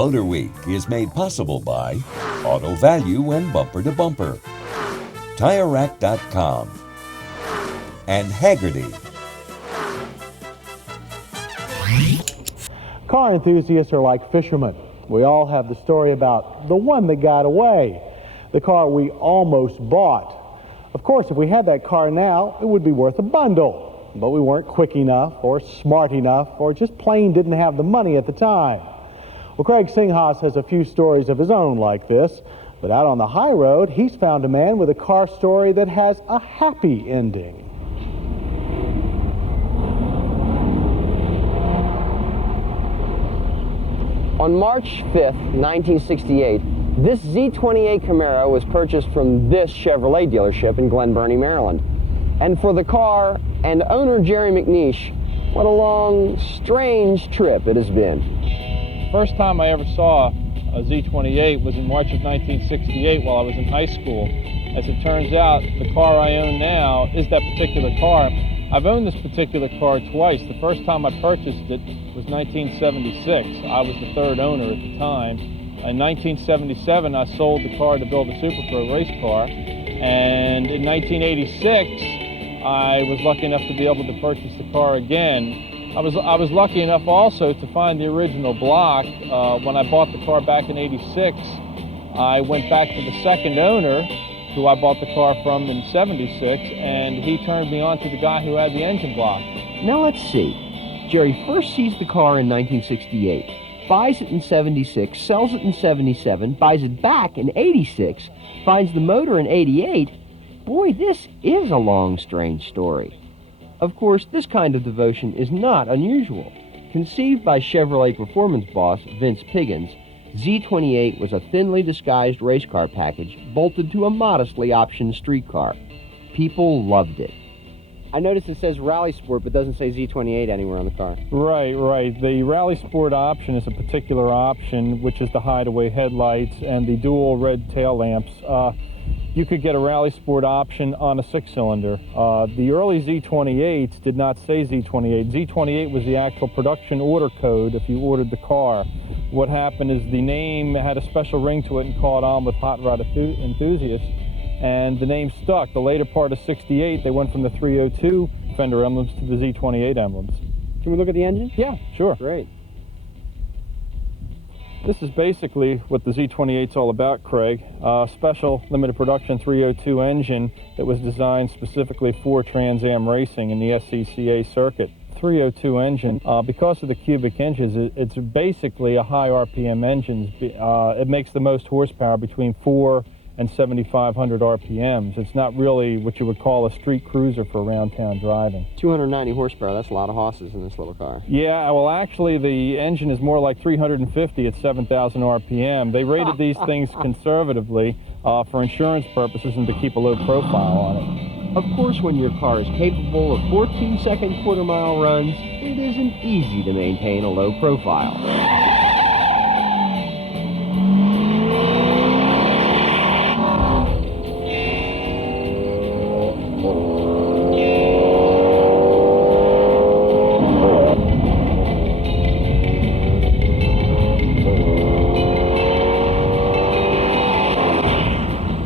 MotorWeek is made possible by Auto Value and Bumper to Bumper, TireRack.com, and Haggerty. Car enthusiasts are like fishermen. We all have the story about the one that got away, the car we almost bought. Of course, if we had that car now, it would be worth a bundle, but we weren't quick enough or smart enough or just plain didn't have the money at the time. Well, Craig Singhas has a few stories of his own like this, but out on the high road, he's found a man with a car story that has a happy ending. On March 5th, 1968, this Z28 Camaro was purchased from this Chevrolet dealership in Glen Burnie, Maryland. And for the car and owner Jerry McNeish, what a long, strange trip it has been. First time I ever saw a Z28 was in March of 1968 while I was in high school. As it turns out, the car I own now is that particular car. I've owned this particular car twice. The first time I purchased it was 1976. I was the third owner at the time. In 1977, I sold the car to build a Supercrow race car. And in 1986, I was lucky enough to be able to purchase the car again. I was lucky enough also to find the original block. When I bought the car back in '86, I went back to the second owner, who I bought the car from in '76, and he turned me on to the guy who had the engine block. Now let's see. Jerry first sees the car in 1968, buys it in '76, sells it in '77, buys it back in '86, finds the motor in '88. Boy, this is a long, strange story. Of course, this kind of devotion is not unusual. Conceived by Chevrolet performance boss Vince Piggins, Z28 was a thinly disguised race car package bolted to a modestly optioned street car. People loved it. I noticed it says Rally Sport, but doesn't say Z28 anywhere on the car. Right. The Rally Sport option is a particular option, which is the hideaway headlights and the dual red tail lamps. You could get a Rally Sport option on a six-cylinder. The early Z28s did not say Z28. Z28 was the actual production order code if you ordered the car. What happened is the name had a special ring to it and caught on with hot rod enthusiasts, and the name stuck. The later part of '68, they went from the 302 fender emblems to the Z28 emblems. Can we look at the engine? Yeah, sure. Great. This is basically what the Z28's all about, Craig. Special limited production 302 engine that was designed specifically for Trans Am racing in the SCCA circuit. 302 engine, because of the cubic inches, it's basically a high RPM engine. It makes the most horsepower between 4 and 7,500 RPMs. It's not really what you would call a street cruiser for around town driving. 290 horsepower, that's a lot of horses in this little car. Yeah, well actually the engine is more like 350 at 7,000 RPM. They rated these things conservatively for insurance purposes and to keep a low profile on it. Of course, when your car is capable of 14-second quarter-mile runs, it isn't easy to maintain a low profile.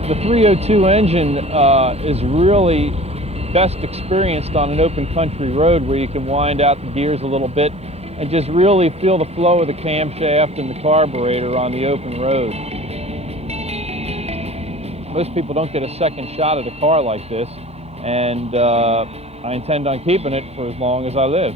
The 302 engine is really best experienced on an open country road where you can wind out the gears a little bit and just really feel the flow of the camshaft and the carburetor on the open road. Most people don't get a second shot at a car like this, and I intend on keeping it for as long as I live.